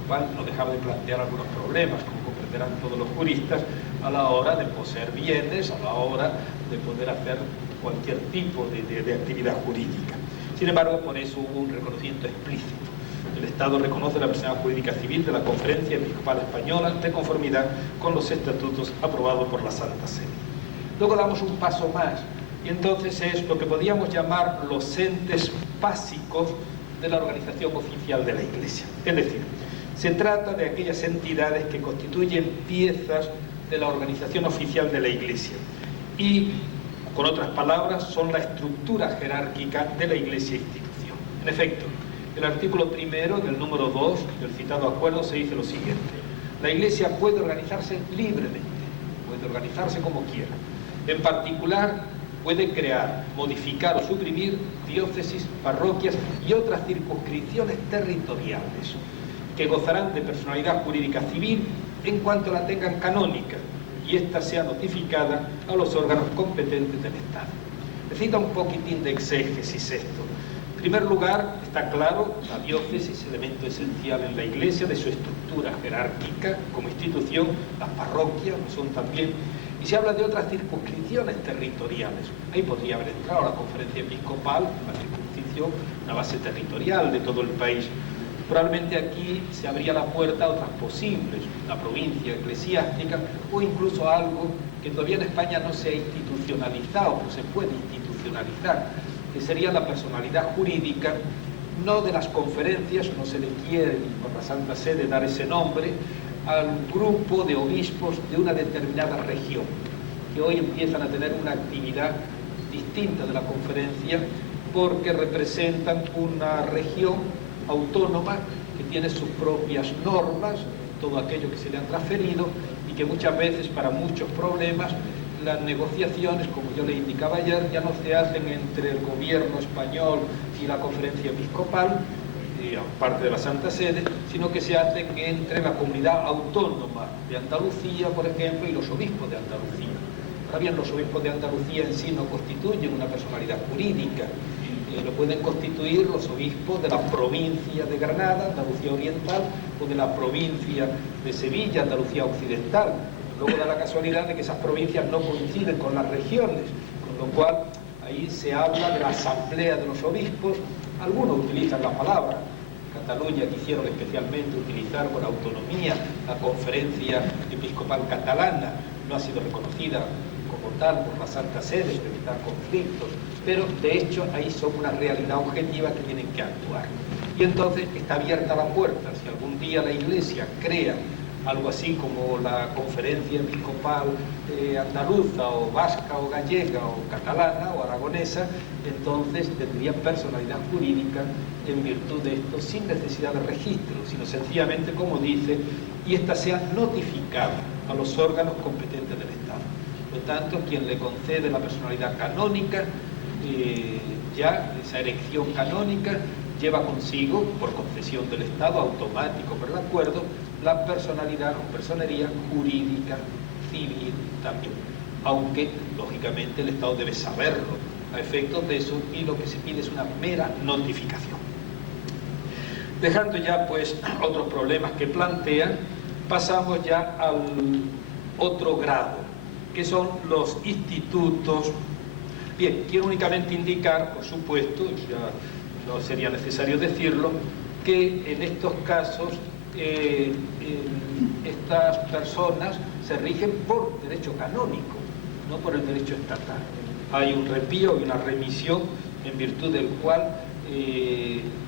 lo cual no dejaba de plantear algunos problemas, como comprenderán todos los juristas, a la hora de poseer bienes, a la hora de poder hacer cualquier tipo de actividad jurídica. Sin embargo, por eso hubo un reconocimiento explícito. El Estado reconoce la personalidad jurídica civil de la Conferencia Episcopal Española de conformidad con los estatutos aprobados por la Santa Sede. Luego damos un paso más, y entonces es lo que podríamos llamar los entes básicos de la organización oficial de la Iglesia. Es decir, se trata de aquellas entidades que constituyen piezas de la organización oficial de la Iglesia y, con otras palabras, son la estructura jerárquica de la Iglesia institución. En efecto, el artículo primero del número 2 del citado acuerdo se dice lo siguiente: la Iglesia puede organizarse libremente, puede organizarse como quiera. En particular, puede crear, modificar o suprimir diócesis, parroquias y otras circunscripciones territoriales que gozarán de personalidad jurídica civil en cuanto la tengan canónica, y ésta sea notificada a los órganos competentes del Estado. Necesita un poquitín de exégesis esto. En primer lugar, está claro, la diócesis, elemento esencial en la Iglesia, de su estructura jerárquica como institución, las parroquias lo son también, y se habla de otras circunscripciones territoriales. Ahí podría haber entrado la Conferencia Episcopal, la circunscripción, una base territorial de todo el país. Probablemente aquí se abría la puerta a otras posibles, la provincia eclesiástica o incluso algo que todavía en España no se ha institucionalizado, pero se puede institucionalizar, que sería la personalidad jurídica, no de las conferencias, no se le quiere por la Santa Sede dar ese nombre, al grupo de obispos de una determinada región, que hoy empiezan a tener una actividad distinta de la conferencia porque representan una región autónoma que tiene sus propias normas, todo aquello que se le han transferido y que muchas veces para muchos problemas las negociaciones, como yo le indicaba ayer, ya no se hacen entre el gobierno español y la conferencia episcopal, aparte de la Santa Sede, sino que se hacen entre la comunidad autónoma de Andalucía, por ejemplo, y los obispos de Andalucía. Ahora bien, los obispos de Andalucía en sí no constituyen una personalidad jurídica, lo pueden constituir los obispos de la provincia de Granada, Andalucía Oriental, o de la provincia de Sevilla, Andalucía Occidental. Luego da la casualidad de que esas provincias no coinciden con las regiones, con lo cual ahí se habla de la asamblea de los obispos. Algunos utilizan la palabra. Cataluña quisieron especialmente utilizar con autonomía la conferencia episcopal catalana, no ha sido reconocida como tal por la Santa Sede para evitar conflictos, pero de hecho ahí son una realidad objetiva que tienen que actuar. Y entonces está abierta la puerta. Si algún día la Iglesia crea algo así como la conferencia episcopal andaluza o vasca o gallega o catalana o aragonesa, entonces tendría personalidad jurídica en virtud de esto, sin necesidad de registro, sino sencillamente, como dice, y ésta sea notificada a los órganos competentes del Estado. Por lo tanto, quien le concede la personalidad canónica, ya esa erección canónica lleva consigo, por concesión del Estado, automático por el acuerdo, la personalidad o personería jurídica, civil también, aunque lógicamente el Estado debe saberlo a efectos de eso, y lo que se pide es una mera notificación. Dejando ya pues otros problemas que plantean, pasamos ya al otro grado, que son los institutos. Bien, quiero únicamente indicar, por supuesto, ya no sería necesario decirlo, que en estos casos estas personas se rigen por derecho canónico, no por el derecho estatal. Hay un repío y una remisión en virtud del cual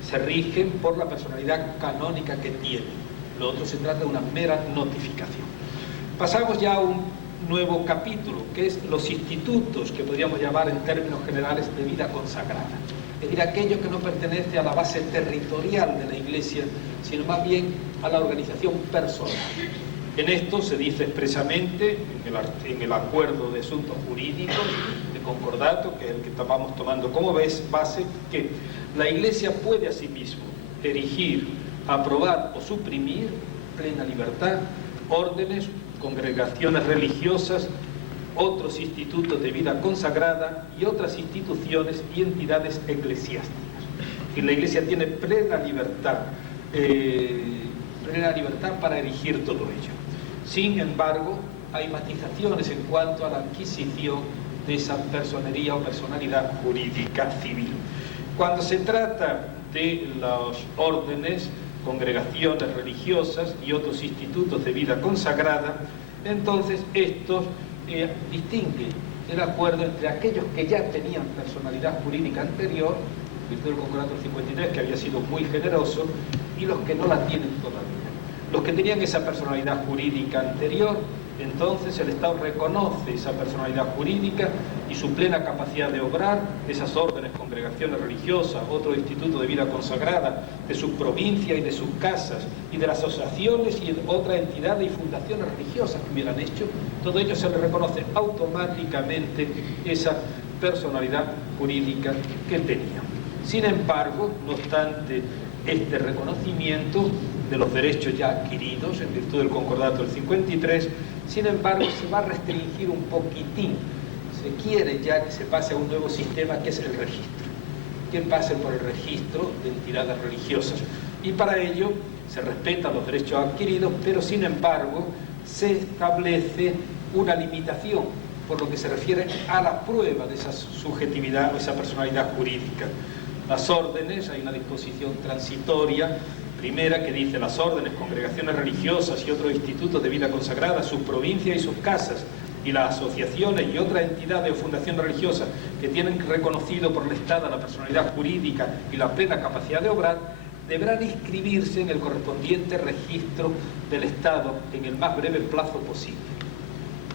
se rigen por la personalidad canónica que tienen. Lo otro se trata de una mera notificación. Pasamos ya a un nuevo capítulo, que es los institutos, que podríamos llamar en términos generales de vida consagrada. Es decir, aquello que no pertenece a la base territorial de la Iglesia, sino más bien a la organización personal. En esto se dice expresamente, en el acuerdo de asuntos jurídicos, de concordato, que es el que estábamos tomando como base, que la Iglesia puede asimismo erigir, aprobar o suprimir, plena libertad, órdenes, congregaciones religiosas, otros institutos de vida consagrada y otras instituciones y entidades eclesiásticas. Y la Iglesia tiene plena libertad para erigir todo ello. Sin embargo, hay matizaciones en cuanto a la adquisición de esa personería o personalidad jurídica civil. Cuando se trata de las órdenes, congregaciones religiosas y otros institutos de vida consagrada, entonces estos distinguen el acuerdo entre aquellos que ya tenían personalidad jurídica anterior, en virtud del Concordato del 53, que había sido muy generoso, y los que no la tienen todavía. Los que tenían esa personalidad jurídica anterior, entonces el Estado reconoce esa personalidad jurídica y su plena capacidad de obrar, esas órdenes, congregaciones religiosas, otro instituto de vida consagrada, de sus provincias y de sus casas, y de las asociaciones y otras entidades y fundaciones religiosas que hubieran hecho, todo ello se le reconoce automáticamente esa personalidad jurídica que tenían. Sin embargo, no obstante este reconocimiento de los derechos ya adquiridos en virtud del Concordato del 53, sin embargo se va a restringir un poquitín. Se quiere ya que se pase a un nuevo sistema, que es el registro, que pase por el registro de entidades religiosas, y para ello se respetan los derechos adquiridos, pero sin embargo se establece una limitación por lo que se refiere a la prueba de esa subjetividad o esa personalidad jurídica. Las órdenes, hay una disposición transitoria primera que dice: las órdenes, congregaciones religiosas y otros institutos de vida consagrada, sus provincias y sus casas, y las asociaciones y otras entidades o fundaciones religiosas que tienen reconocido por el Estado la personalidad jurídica y la plena capacidad de obrar, deberán inscribirse en el correspondiente registro del Estado en el más breve plazo posible.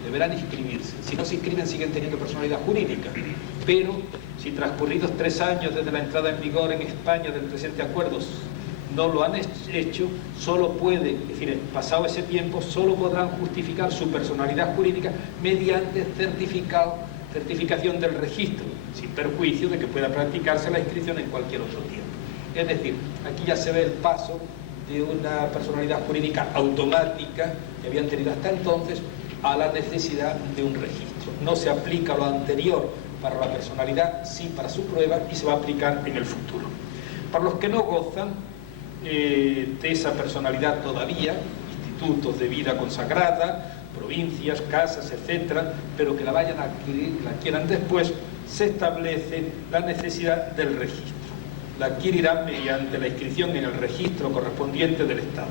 Deberán inscribirse. Si no se inscriben, siguen teniendo personalidad jurídica. Pero si transcurridos 3 años desde la entrada en vigor en España del presente acuerdo no lo han hecho, solo pueden, es decir, pasado ese tiempo, solo podrán justificar su personalidad jurídica mediante certificación del registro, sin perjuicio de que pueda practicarse la inscripción en cualquier otro tiempo. Es decir, aquí ya se ve el paso de una personalidad jurídica automática que habían tenido hasta entonces a la necesidad de un registro. No se aplica lo anterior para la personalidad, sí para su prueba, y se va a aplicar en el futuro. Para los que no gozan de esa personalidad todavía, institutos de vida consagrada, provincias, casas, etcétera, pero que la vayan a adquirir, la quieran después, se establece la necesidad del registro. La adquirirán mediante la inscripción en el registro correspondiente del Estado,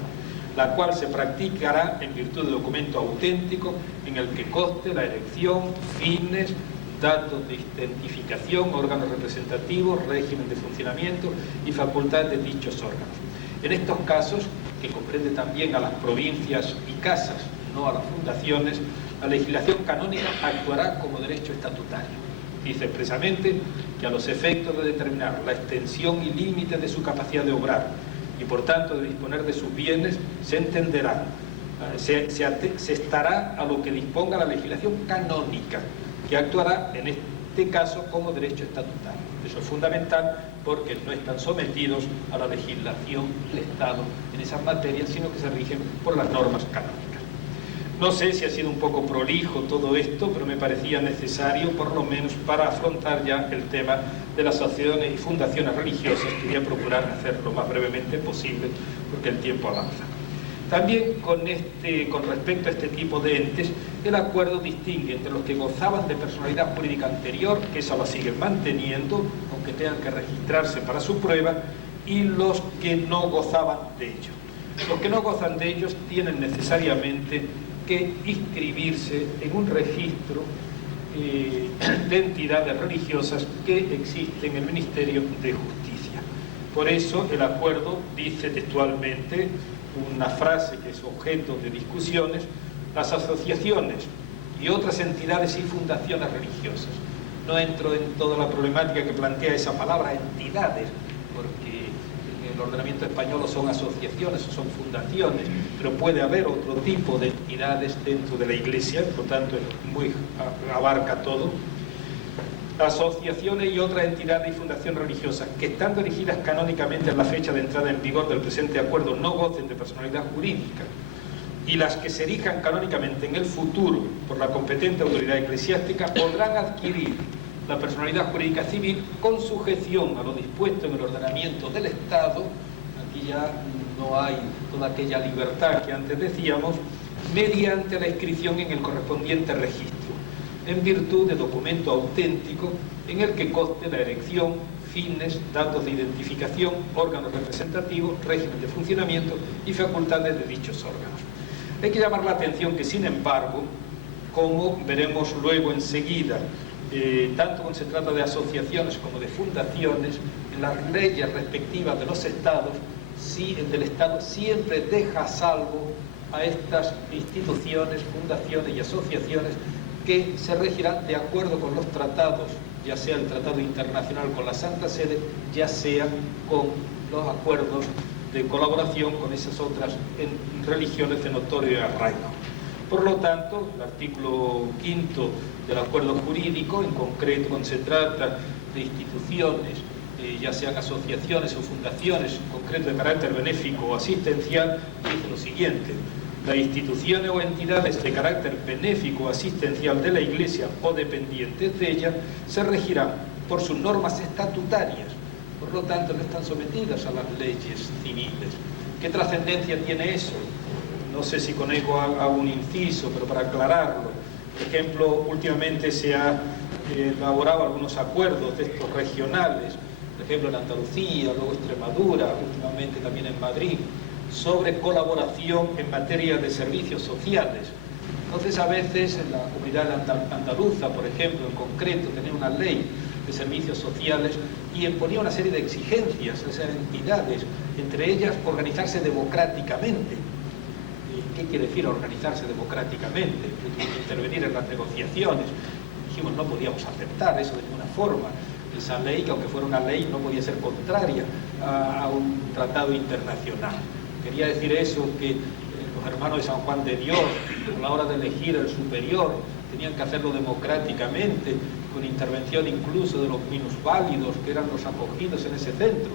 la cual se practicará en virtud de documento auténtico en el que conste la elección, fines, datos de identificación, órganos representativos, régimen de funcionamiento y facultades de dichos órganos. En estos casos, que comprende también a las provincias y casas, no a las fundaciones, la legislación canónica actuará como derecho estatutario. Dice expresamente que a los efectos de determinar la extensión y límite de su capacidad de obrar y por tanto de disponer de sus bienes, se entenderá, se estará a lo que disponga la legislación canónica, que actuará en este caso como derecho estatutario. Eso es fundamental porque no están sometidos a la legislación del Estado en esas materias, sino que se rigen por las normas canónicas. No sé si ha sido un poco prolijo todo esto, pero me parecía necesario, por lo menos, para afrontar ya el tema de las asociaciones y fundaciones religiosas, que voy a procurar hacerlo lo más brevemente posible, porque el tiempo avanza. También con respecto a este tipo de entes, el acuerdo distingue entre los que gozaban de personalidad jurídica anterior, que esa la siguen manteniendo, aunque tengan que registrarse para su prueba, y los que no gozaban de ello. Los que no gozan de ellos tienen necesariamente que inscribirse en un registro de entidades religiosas que existe en el Ministerio de Justicia. Por eso el acuerdo dice textualmente una frase que es objeto de discusiones: las asociaciones y otras entidades y fundaciones religiosas. No entro en toda la problemática que plantea esa palabra entidades, porque en el ordenamiento español o son asociaciones o son fundaciones, pero puede haber otro tipo de entidades dentro de la Iglesia, por lo tanto abarca todo. Asociaciones y otras entidades y fundaciones religiosas que, estando erigidas canónicamente en la fecha de entrada en vigor del presente acuerdo, no gocen de personalidad jurídica, y las que se erijan canónicamente en el futuro por la competente autoridad eclesiástica, podrán adquirir la personalidad jurídica civil con sujeción a lo dispuesto en el ordenamiento del Estado. Aquí ya no hay toda aquella libertad que antes decíamos, mediante la inscripción en el correspondiente registro, en virtud de documento auténtico en el que conste la elección, fines, datos de identificación, órganos representativos, régimen de funcionamiento y facultades de dichos órganos. Hay que llamar la atención que, sin embargo, como veremos luego enseguida, tanto cuando se trata de asociaciones como de fundaciones, en las leyes respectivas de los estados, del Estado siempre deja a salvo a estas instituciones, fundaciones y asociaciones que se regirán de acuerdo con los tratados, ya sea el tratado internacional con la Santa Sede, ya sea con los acuerdos de colaboración con esas otras religiones de notorio arraigo. Por lo tanto, el artículo 5 del acuerdo jurídico, en concreto cuando se trata de instituciones, ya sean asociaciones o fundaciones, en concreto de carácter benéfico o asistencial, dice lo siguiente: las instituciones o entidades de carácter benéfico o asistencial de la Iglesia o dependientes de ella se regirán por sus normas estatutarias, por lo tanto no están sometidas a las leyes civiles. ¿Qué trascendencia tiene eso? No sé si con ello hago un inciso, pero para aclararlo. Por ejemplo, últimamente se han elaborado algunos acuerdos de estos regionales, por ejemplo en Andalucía, luego Extremadura, últimamente también en Madrid, sobre colaboración en materia de servicios sociales. Entonces, a veces en la comunidad andaluza, por ejemplo, en concreto, tenía una ley de servicios sociales y imponía una serie de exigencias a esas entidades, entre ellas organizarse democráticamente. ¿Qué quiere decir organizarse democráticamente? Intervenir en las negociaciones. Dijimos, no podíamos aceptar eso de ninguna forma. Esa ley, aunque fuera una ley, no podía ser contraria a un tratado internacional. Quería decir eso, que los hermanos de San Juan de Dios, a la hora de elegir el superior, tenían que hacerlo democráticamente, con intervención incluso de los minusválidos, que eran los acogidos en ese centro.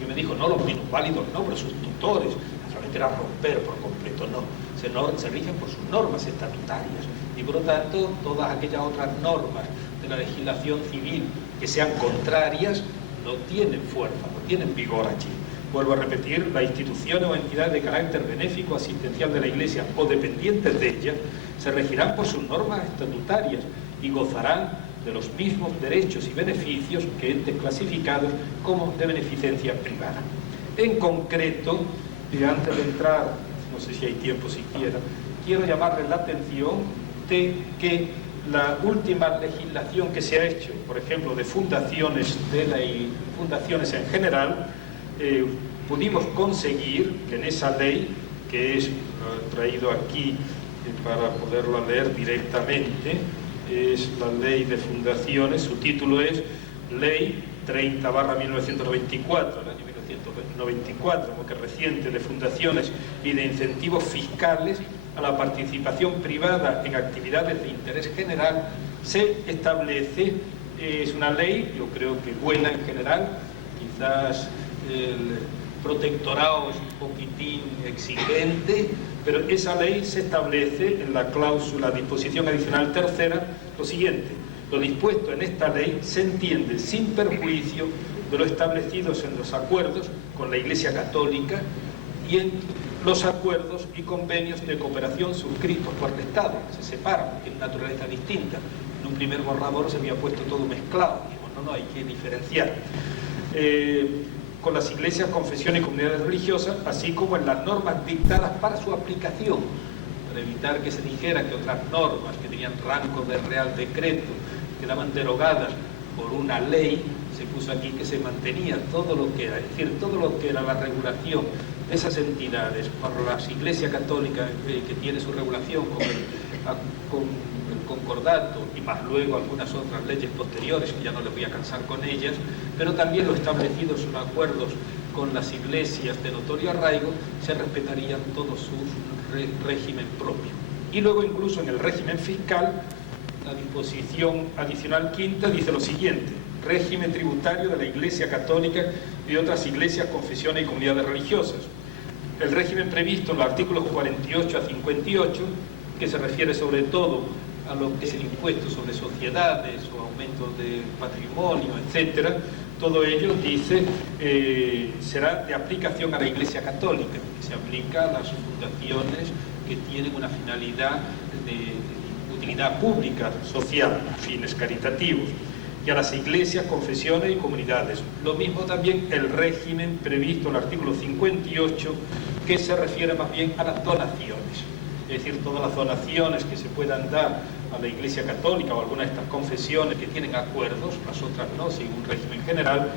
Y me dijo, no, los minusválidos no, pero sus tutores. Solamente era romper por completo, no. Se rigen por sus normas estatutarias. Y por lo tanto, todas aquellas otras normas de la legislación civil que sean contrarias no tienen fuerza, no tienen vigor allí. Vuelvo a repetir, las instituciones o entidades de carácter benéfico asistencial de la Iglesia o dependientes de ella se regirán por sus normas estatutarias y gozarán de los mismos derechos y beneficios que entes clasificados como de beneficencia privada. En concreto, antes de entrar, no sé si hay tiempo siquiera, quiero llamarles la atención de que la última legislación que se ha hecho, por ejemplo, de fundaciones y fundaciones en general, pudimos conseguir que en esa ley, que es, lo he traído aquí para poderlo leer directamente, es la Ley de Fundaciones, su título es Ley 30/1994, el año 1994, porque es reciente, de fundaciones y de incentivos fiscales a la participación privada en actividades de interés general, se establece, es una ley, yo creo que buena en general, quizás el protectorado es un poquitín exigente, pero esa ley se establece en la cláusula disposición adicional tercera lo siguiente: lo dispuesto en esta ley se entiende sin perjuicio de lo establecido en los acuerdos con la Iglesia Católica y en los acuerdos y convenios de cooperación suscritos por el Estado. Se separan, tienen naturaleza distinta. En un primer borrador se había puesto todo mezclado. Dijimos, no, hay que diferenciar. Con las iglesias, confesiones y comunidades religiosas, así como en las normas dictadas para su aplicación, para evitar que se dijera que otras normas que tenían rango de real decreto quedaban derogadas por una ley. Se puso aquí que se mantenía todo lo que era, es decir, todo lo que era la regulación de esas entidades por las iglesias católicas, que tiene su regulación con el concordato y más luego algunas otras leyes posteriores, que ya no les voy a cansar con ellas, pero también lo establecido en acuerdos con las iglesias de notorio arraigo, se respetarían todos sus régimen propio. Y luego incluso en el régimen fiscal, la disposición adicional quinta dice lo siguiente: régimen tributario de la Iglesia Católica y de otras iglesias, confesiones y comunidades religiosas. El régimen previsto en los artículos 48 a 58, que se refiere sobre todo a lo que es el impuesto sobre sociedades o aumento de patrimonio, etcétera, todo ello, dice, será de aplicación a la Iglesia Católica, que se aplica a las fundaciones que tienen una finalidad de utilidad pública, social, fines caritativos, y a las iglesias, confesiones y comunidades. Lo mismo también el régimen previsto en el artículo 58, que se refiere más bien a las donaciones. Es decir, todas las donaciones que se puedan dar a la Iglesia Católica o algunas de estas confesiones que tienen acuerdos, las otras no, sin un régimen general,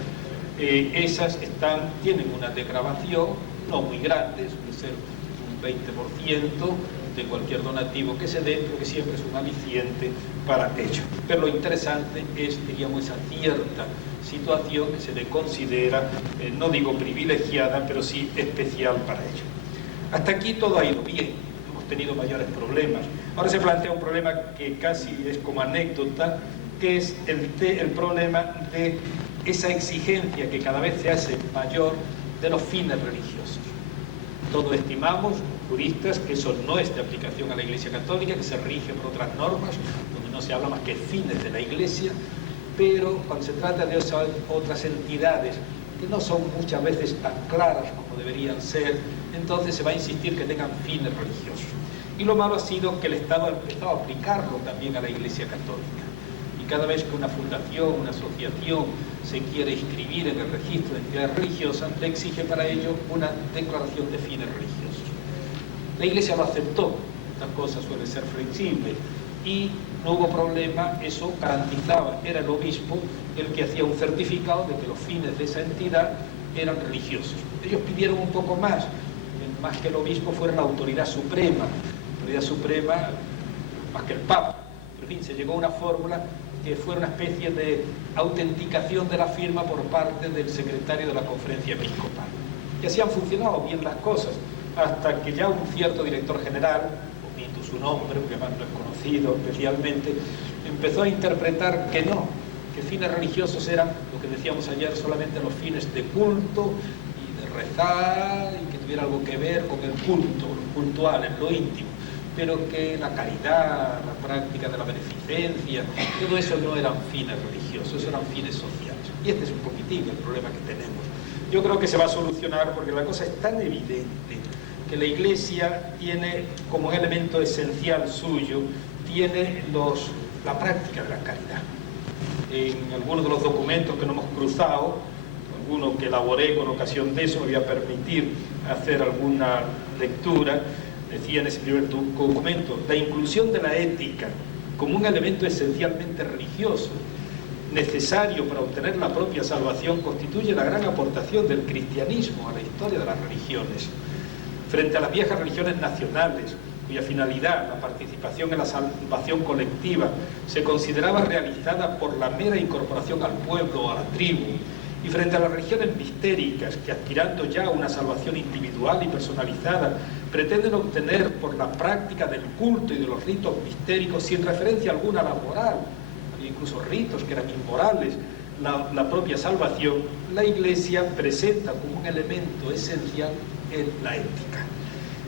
esas tienen una desgravación no muy grande, suele ser un 20% de cualquier donativo que se dé, pero que siempre es un aliciente para ello. Pero lo interesante es, diríamos, esa cierta situación que se le considera, no digo privilegiada, pero sí especial para ello. Hasta aquí todo ha ido bien, hemos tenido mayores problemas. Ahora se plantea un problema que casi es como anécdota, que es el problema de esa exigencia que cada vez se hace mayor de los fines religiosos. Todos estimamos, juristas, que eso no es de aplicación a la Iglesia Católica, que se rige por otras normas, donde no se habla más que fines de la Iglesia, pero cuando se trata de esas otras entidades que no son muchas veces tan claras como deberían ser, entonces se va a insistir que tengan fines religiosos. Y lo malo ha sido que el Estado ha empezado a aplicarlo también a la Iglesia Católica. Y cada vez que una fundación, una asociación se quiere inscribir en el registro de entidades religiosas, le exige para ello una declaración de fines religiosos. La Iglesia lo aceptó, estas cosas suelen ser flexibles, y no hubo problema, eso garantizaba, era el obispo el que hacía un certificado de que los fines de esa entidad eran religiosos. Ellos pidieron un poco más que el obispo fuera la autoridad suprema más que el Papa. Pero en fin, se llegó a una fórmula que fuera una especie de autenticación de la firma por parte del secretario de la Conferencia Episcopal. Y así han funcionado bien las cosas, hasta que ya un cierto director general, omito su nombre, porque además no es conocido especialmente, empezó a interpretar que no, que fines religiosos eran, lo que decíamos ayer, solamente los fines de culto y de rezar, y que tuviera algo que ver con el culto, lo cultual, en lo íntimo, pero que la caridad, la práctica de la beneficencia, todo eso no eran fines religiosos, eso eran fines sociales. Y este es un poquitín el problema que tenemos. Yo creo que se va a solucionar porque la cosa es tan evidente que la Iglesia tiene como un elemento esencial suyo, tiene la práctica de la caridad. En algunos de los documentos que nos hemos cruzado, algunos que elaboré con ocasión de eso, me voy a permitir hacer alguna lectura, decía en ese primer documento, la inclusión de la ética como un elemento esencialmente religioso, necesario para obtener la propia salvación, constituye la gran aportación del cristianismo a la historia de las religiones. Frente a las viejas religiones nacionales, cuya finalidad, la participación en la salvación colectiva, se consideraba realizada por la mera incorporación al pueblo o a la tribu, y frente a las religiones mistéricas, que aspirando ya a una salvación individual y personalizada, pretenden obtener por la práctica del culto y de los ritos mistéricos, sin referencia alguna a la moral, incluso ritos que eran inmorales, la propia salvación, la Iglesia presenta como un elemento esencial en la ética.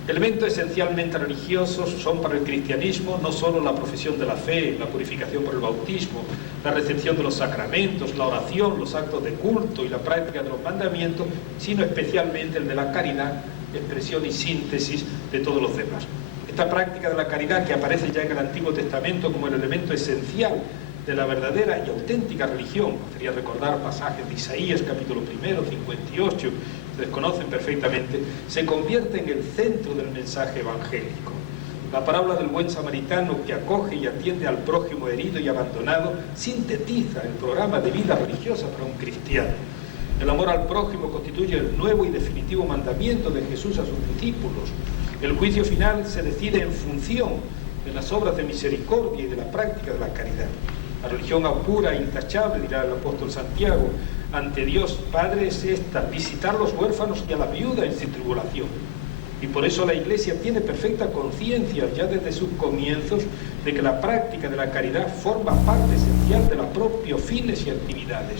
Elementos esencialmente religiosos son para el cristianismo no solo la profesión de la fe, la purificación por el bautismo, la recepción de los sacramentos, la oración, los actos de culto y la práctica de los mandamientos, sino especialmente el de la caridad, expresión y síntesis de todos los demás. Esta práctica de la caridad, que aparece ya en el Antiguo Testamento como el elemento esencial de la verdadera y auténtica religión, sería recordar pasajes de Isaías, capítulo 1, 58, ustedes conocen perfectamente, se convierte en el centro del mensaje evangélico. La parábola del buen samaritano que acoge y atiende al prójimo herido y abandonado sintetiza el programa de vida religiosa para un cristiano. El amor al prójimo constituye el nuevo y definitivo mandamiento de Jesús a sus discípulos. El juicio final se decide en función de las obras de misericordia y de la práctica de la caridad. La religión pura e intachable, dirá el apóstol Santiago, ante Dios Padre es esta: visitar a los huérfanos y a la viuda en su tribulación. Y por eso la Iglesia tiene perfecta conciencia ya desde sus comienzos de que la práctica de la caridad forma parte esencial de los propios fines y actividades.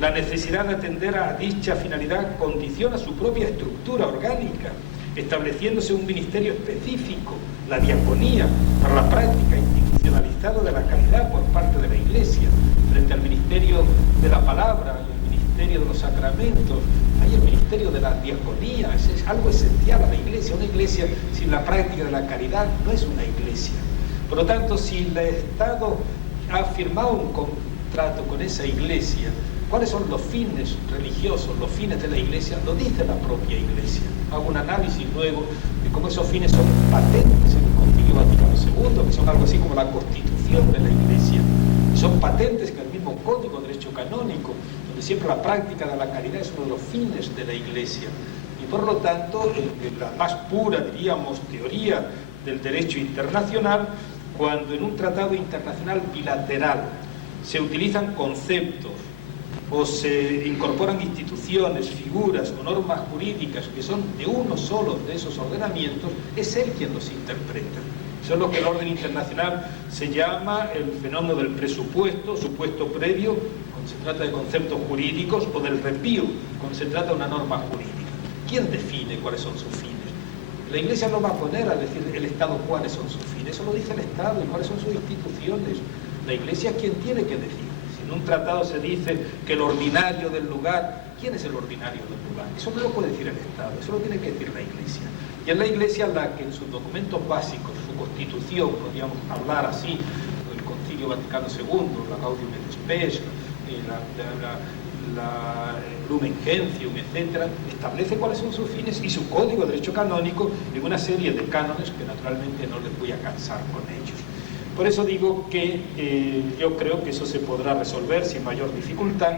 La necesidad de atender a dicha finalidad condiciona su propia estructura orgánica, estableciéndose un ministerio específico, la diaconía, para la práctica institucionalizada de la caridad por parte de la Iglesia, frente al ministerio de la palabra y el ministerio de los sacramentos. Hay el ministerio de la diaconía, es algo esencial a la Iglesia. Una Iglesia sin la práctica de la caridad no es una Iglesia. Por lo tanto, si el Estado ha firmado un contrato con esa Iglesia, ¿cuáles son los fines religiosos, los fines de la Iglesia? Lo dice la propia Iglesia. Hago un análisis luego de cómo esos fines son patentes en el Concilio Vaticano II, que son algo así como la constitución de la Iglesia. Y son patentes en el mismo Código de Derecho Canónico, donde siempre la práctica de la caridad es uno de los fines de la Iglesia. Y por lo tanto, la más pura, diríamos, teoría del derecho internacional, cuando en un tratado internacional bilateral se utilizan conceptos o se incorporan instituciones, figuras o normas jurídicas que son de uno solo de esos ordenamientos, es él quien los interpreta. Eso es lo que el orden internacional se llama el fenómeno del presupuesto, supuesto previo, cuando se trata de conceptos jurídicos, o del repío, cuando se trata de una norma jurídica. ¿Quién define cuáles son sus fines? La Iglesia no va a poner a decir el Estado cuáles son sus fines, eso lo dice el Estado y cuáles son sus instituciones. La Iglesia es quien tiene que decir. En un tratado se dice que el ordinario del lugar, ¿quién es el ordinario del lugar? Eso no lo puede decir el Estado, eso lo tiene que decir la Iglesia. Y es la Iglesia la que en sus documentos básicos, su constitución, podríamos hablar así, el Concilio Vaticano II, la Gaudium et Spes, la Lumen Gentium, etc., establece cuáles son sus fines y su código de derecho canónico en una serie de cánones que naturalmente no les voy a cansar con ellos. Por eso digo que yo creo que eso se podrá resolver sin mayor dificultad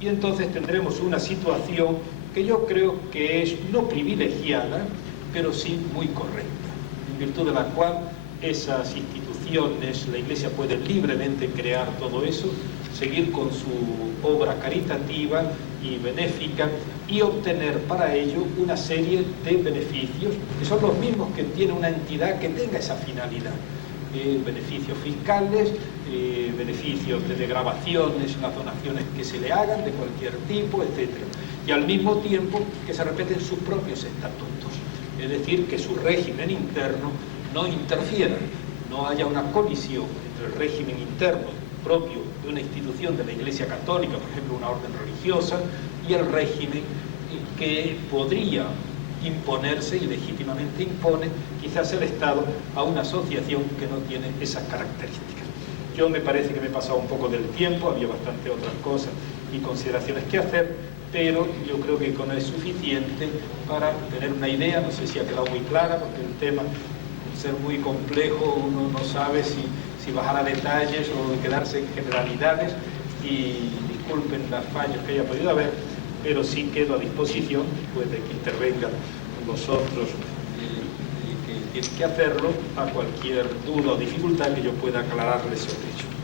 y entonces tendremos una situación que yo creo que es no privilegiada, pero sí muy correcta, en virtud de la cual esas instituciones subvenciones, la Iglesia puede libremente crear todo eso, seguir con su obra caritativa y benéfica y obtener para ello una serie de beneficios que son los mismos que tiene una entidad que tenga esa finalidad. Beneficios fiscales, beneficios de degravaciones, las donaciones que se le hagan de cualquier tipo, etc. Y al mismo tiempo que se respeten sus propios estatutos, es decir, que su régimen interno no interfiera, no haya una colisión entre el régimen interno propio de una institución de la Iglesia Católica, por ejemplo una orden religiosa, y el régimen que podría imponerse y legítimamente impone quizás el Estado a una asociación que no tiene esas características. Yo me parece que me he pasado un poco del tiempo, había bastante otras cosas y consideraciones que hacer, pero yo creo que con eso es suficiente para tener una idea. No sé si ha quedado muy clara, porque el tema, al ser muy complejo, uno no sabe si bajar a detalles o quedarse en generalidades, y disculpen los fallos que haya podido haber, pero sí quedo a disposición, después de que intervengan vosotros que tienen que hacerlo, a cualquier duda o dificultad que yo pueda aclararles sobre ello.